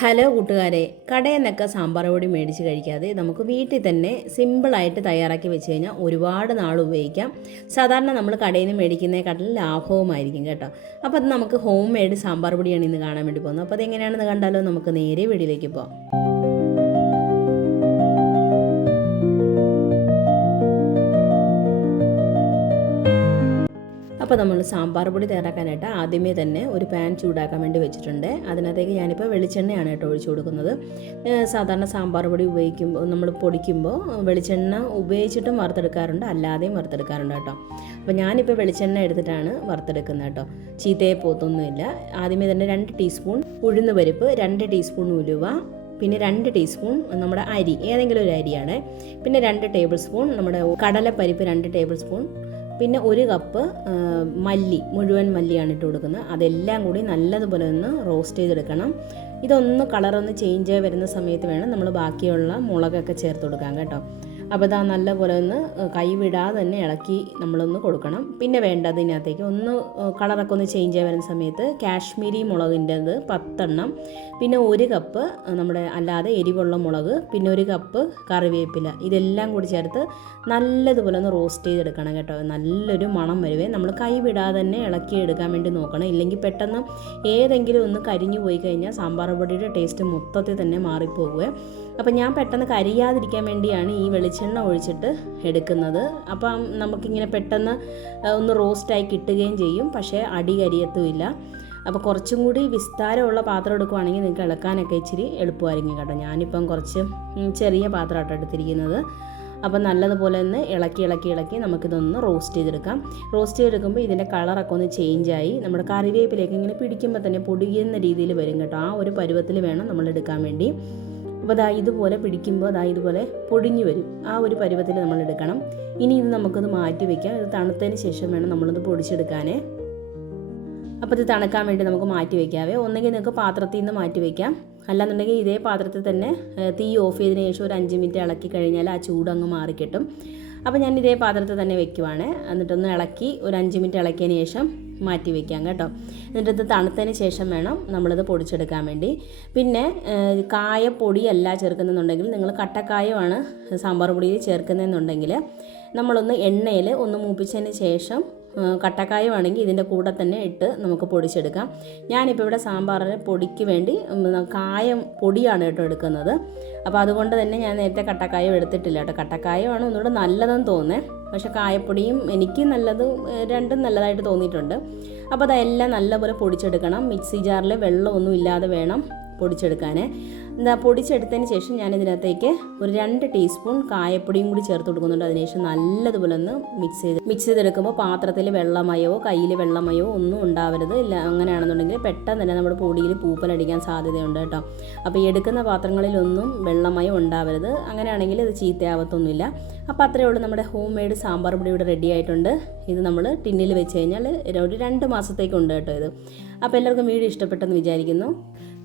Hello കൂട്ടുകാരെ കടയിൽ നിന്നൊക്കെ സാമ്പാർ പൊടി മേടിച്ച് കഴിക്കാതെ നമുക്ക് വീട്ടിൽ തന്നെ സിമ്പിളായിട്ട് തയ്യാറാക്കി വെച്ച് കഴിഞ്ഞാൽ ഒരുപാട് നാൾ ഉപയോഗിക്കാം. സാധാരണ നമ്മൾ കടയിൽ നിന്ന് മേടിക്കുന്നതിനെക്കാട്ടിലും ലാഭവുമായിരിക്കും കേട്ടോ. അപ്പോൾ അത് നമുക്ക് ഹോം മെയ്ഡ് സാമ്പാർ പൊടിയാണ് ഇന്ന് കാണാൻ വേണ്ടി പോകുന്നത്. അപ്പോൾ അതെങ്ങനെയാണെന്ന് കണ്ടാലോ? നമുക്ക് നേരെ വീട്ടിലേക്ക് പോകാം അപ്പോൾ നമ്മൾ സാമ്പാർ പൊടി തയ്യാറാക്കാനായിട്ട് ആദ്യമേ തന്നെ ഒരു പാൻ ചൂടാക്കാൻ വേണ്ടി വെച്ചിട്ടുണ്ട്. അതിനകത്തേക്ക് ഞാനിപ്പോൾ വെളിച്ചെണ്ണയാണ് കേട്ടോ ഒഴിച്ചു കൊടുക്കുന്നത്. സാധാരണ സാമ്പാർ പൊടി ഉപയോഗിക്കുമ്പോൾ നമ്മൾ പൊടിക്കുമ്പോൾ വെളിച്ചെണ്ണ ഉപയോഗിച്ചിട്ടും വറുത്തെടുക്കാറുണ്ട് അല്ലാതെയും വറുത്തെടുക്കാറുണ്ട് കേട്ടോ. അപ്പോൾ ഞാനിപ്പോൾ വെളിച്ചെണ്ണ എടുത്തിട്ടാണ് വറുത്തെടുക്കുന്നത് കേട്ടോ. ചീത്തയെ പോത്തൊന്നുമില്ല ആദ്യമേ തന്നെ രണ്ട് ടീസ്പൂൺ ഉഴുന്ന് പരിപ്പ് രണ്ട് ടീസ്പൂൺ ഉലുവ പിന്നെ രണ്ട് ടീസ്പൂൺ നമ്മുടെ അരി ഏതെങ്കിലും ഒരു അരിയാണ്. പിന്നെ രണ്ട് ടേബിൾ സ്പൂൺ നമ്മുടെ കടലപ്പരിപ്പ് രണ്ട് ടേബിൾ സ്പൂൺ പിന്നെ ഒരു കപ്പ് മല്ലി മുഴുവൻ മല്ലിയാണ് ഇട്ട് കൊടുക്കുന്നത്. അതെല്ലാം കൂടി നല്ലതുപോലെ ഒന്ന് റോസ്റ്റ് ചെയ്തെടുക്കണം. ഇതൊന്ന് കളറൊന്ന് ചേഞ്ച് വരുന്ന സമയത്ത് വേണം നമ്മൾ ബാക്കിയുള്ള മുളകൊക്കെ ചേർത്ത് കൊടുക്കാൻ കേട്ടോ. അപ്പോൾ ഇതാ നല്ലപോലെ ഒന്ന് കൈ വിടാതെ തന്നെ ഇളക്കി നമ്മളൊന്ന് കൊടുക്കണം. പിന്നെ വേണ്ടത് ഇതിനകത്തേക്ക് ഒന്ന് കളറൊക്കെ ഒന്ന് ചേഞ്ച് ആയി വരുന്ന സമയത്ത് കാശ്മീരി മുളകിന്റെത് പത്തെണ്ണം. പിന്നെ ഒരു കപ്പ് നമ്മുടെ അല്ലാതെ എരിവുള്ള മുളക് പിന്നെ ഒരു കപ്പ് കറിവേപ്പില. ഇതെല്ലാം കൂടി ചേർത്ത് നല്ലതുപോലെ ഒന്ന് റോസ്റ്റ് ചെയ്തെടുക്കണം കേട്ടോ. നല്ലൊരു മണം വരുവേ. നമ്മൾ കൈ വിടാതെ തന്നെ ഇളക്കി എടുക്കാൻ വേണ്ടി നോക്കണം. ഇല്ലെങ്കിൽ പെട്ടെന്ന് ഏതെങ്കിലും ഒന്ന് കരിഞ്ഞു പോയി കഴിഞ്ഞാൽ സാമ്പാർ പൊടിയുടെ ടേസ്റ്റ് മൊത്തത്തിൽ തന്നെ മാറിപ്പോകുക അപ്പോൾ ഞാൻ പെട്ടെന്ന് കരിയാതിരിക്കാൻ വേണ്ടിയാണ് ഈ വെളിച്ചെണ്ണ ഒഴിച്ചിട്ട് എടുക്കുന്നത്. അപ്പം നമുക്കിങ്ങനെ പെട്ടെന്ന് ഒന്ന് റോസ്റ്റായി കിട്ടുകയും ചെയ്യും. പക്ഷേ അടി കരിയത്തുമില്ല. അപ്പോൾ കുറച്ചും കൂടി വിസ്താരമുള്ള പാത്രം എടുക്കുവാണെങ്കിൽ നിങ്ങൾക്ക് ഇളക്കാനൊക്കെ ഇച്ചിരി എളുപ്പമായിരിക്കും കേട്ടോ. ഞാനിപ്പം കുറച്ച് ചെറിയ പാത്രമാട്ടോ എടുത്തിരിക്കുന്നത്. അപ്പോൾ നല്ലതുപോലെ ഒന്ന് ഇളക്കി ഇളക്കി ഇളക്കി നമുക്കിതൊന്ന് റോസ്റ്റ് ചെയ്തെടുക്കാം. റോസ്റ്റ് ചെയ്തെടുക്കുമ്പോൾ ഇതിന്റെ കളറൊക്കെ ഒന്ന് ചേഞ്ചായി നമ്മുടെ കറിവേപ്പിലേക്ക് ഇങ്ങനെ പിടിക്കുമ്പോൾ തന്നെ പൊടിയുന്ന രീതിയിൽ വരും കേട്ടോ. ആ ഒരു പരുവത്തിൽ വേണം നമ്മൾ എടുക്കാൻ വേണ്ടി. അപ്പോൾ ദാ ഇതുപോലെ പിടിക്കുമ്പോൾ ദാ ഇതുപോലെ പൊടിഞ്ഞു വരും. ആ ഒരു പരുവത്തിൽ നമ്മൾ എടുക്കണം. ഇനി ഇത് നമുക്കത് മാറ്റി വയ്ക്കാം. ഇത് തണുത്തതിന് ശേഷം വേണം നമ്മളത് പൊടിച്ചെടുക്കാനേ. അപ്പോൾ ഇത് തണുക്കാൻ വേണ്ടി നമുക്ക് മാറ്റി വയ്ക്കാവേ. ഒന്നെങ്കിൽ നിങ്ങൾക്ക് പാത്രത്തിൽ നിന്ന് മാറ്റി വയ്ക്കാം. അല്ലാന്നുണ്ടെങ്കിൽ ഇതേ പാത്രത്തിൽ തന്നെ തീ ഓഫ് ചെയ്തതിന് ശേഷം ഒരു അഞ്ച് മിനിറ്റ് ഇളക്കി കഴിഞ്ഞാൽ ആ ചൂട് അങ്ങ് മാറിക്കിട്ടും. അപ്പോൾ ഞാൻ ഇതേ പാത്രത്തിൽ തന്നെ വെക്കുവാണ്. എന്നിട്ടൊന്ന് ഇളക്കി ഒരു അഞ്ച് മിനിറ്റ് ഇളക്കിയതിന് ശേഷം മാറ്റി വെക്കാം കേട്ടോ. എന്നിട്ട് ഇത് തണുത്തതിന് ശേഷം വേണം നമ്മളിത് പൊടിച്ചെടുക്കാൻ വേണ്ടി. പിന്നെ കായ പൊടിയല്ല ചേർക്കുന്നെന്നുണ്ടെങ്കിൽ നിങ്ങൾ കട്ടക്കായമാണ് സാമ്പാർ പൊടിയിൽ ചേർക്കുന്നതെന്നുണ്ടെങ്കിൽ നമ്മളൊന്ന് എണ്ണയിൽ ഒന്ന് മൂപ്പിച്ചതിന് ശേഷം കട്ടക്കായമാണെങ്കിൽ ഇതിന്റെ കൂടെ തന്നെ ഇട്ട് നമുക്ക് പൊടിച്ചെടുക്കാം. ഞാനിപ്പോൾ ഇവിടെ സാമ്പാറിന് പൊടിക്ക് വേണ്ടി കായം പൊടിയാണ് കേട്ടോ എടുക്കുന്നത്. അപ്പോൾ അതുകൊണ്ട് തന്നെ ഞാൻ നേരത്തെ കട്ടക്കായം എടുത്തിട്ടില്ല കേട്ടോ. കട്ടക്കായമാണ് ഒന്നുകൂടെ നല്ലതെന്ന് തോന്നുന്നത് പക്ഷേ കായപ്പൊടിയും എനിക്ക് നല്ലത് രണ്ടും നല്ലതായിട്ട് തോന്നിയിട്ടുണ്ട്. അപ്പോൾ അതെല്ലാം നല്ലപോലെ പൊടിച്ചെടുക്കണം. മിക്സി ജാറിൽ വെള്ളമൊന്നും ഇല്ലാതെ വേണം പൊടിച്ചെടുക്കാൻ എന്താ പൊടിച്ചെടുത്തതിന് ശേഷം ഞാൻ ഇതിനകത്തേക്ക് ഒരു രണ്ട് ടീസ്പൂൺ കായപ്പൊടിയും കൂടി ചേർത്ത് കൊടുക്കുന്നുണ്ട്. അതിനുശേഷം നല്ലതുപോലെ ഒന്ന് മിക്സ് ചെയ്ത് മിക്സ് ചെയ്തെടുക്കുമ്പോൾ പാത്രത്തിൽ വെള്ളമയോ കയ്യിൽ വെള്ളമയോ ഒന്നും ഉണ്ടാവരുത്. ഇല്ല അങ്ങനെയാണെന്നുണ്ടെങ്കിൽ പെട്ടെന്ന് തന്നെ നമ്മുടെ പൊടിയിൽ പൂപ്പലടിക്കാൻ സാധ്യതയുണ്ട് കേട്ടോ. അപ്പോൾ ഈ എടുക്കുന്ന പാത്രങ്ങളിലൊന്നും വെള്ളമയോ ഉണ്ടാവരുത്. അങ്ങനെയാണെങ്കിൽ ഇത് ചീത്തയാവത്തൊന്നുമില്ല. അപ്പോൾ അത്രയേ ഉള്ളൂ നമ്മുടെ ഹോം മെയ്ഡ് സാമ്പാർ പൊടി ഇവിടെ റെഡി ആയിട്ടുണ്ട്. ഇത് നമ്മൾ ടിന്നിൽ വെച്ച് കഴിഞ്ഞാൽ ഒരു രണ്ട് മാസത്തേക്കുണ്ട് കേട്ടോ ഇത്. അപ്പോൾ എല്ലാവർക്കും വീഡിയോ ഇഷ്ടപ്പെട്ടെന്ന് വിചാരിക്കുന്നു.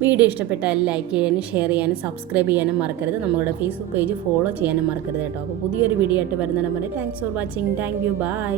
വീഡിയോ ഇഷ്ടപ്പെട്ടാൽ ലൈക്ക് ചെയ്യാനും ഷെയർ ചെയ്യാനും സബ്സ്ക്രൈബ് ചെയ്യാനും മറക്കരുത്. നമ്മുടെ ഫേസ്ബുക്ക് പേജ് ഫോളോ ചെയ്യാനും മറക്കരുത് കേട്ടോ. അപ്പോൾ പുതിയൊരു വീഡിയോ ആയിട്ട് വരുന്നിടം വരെ thanks for watching thank you bye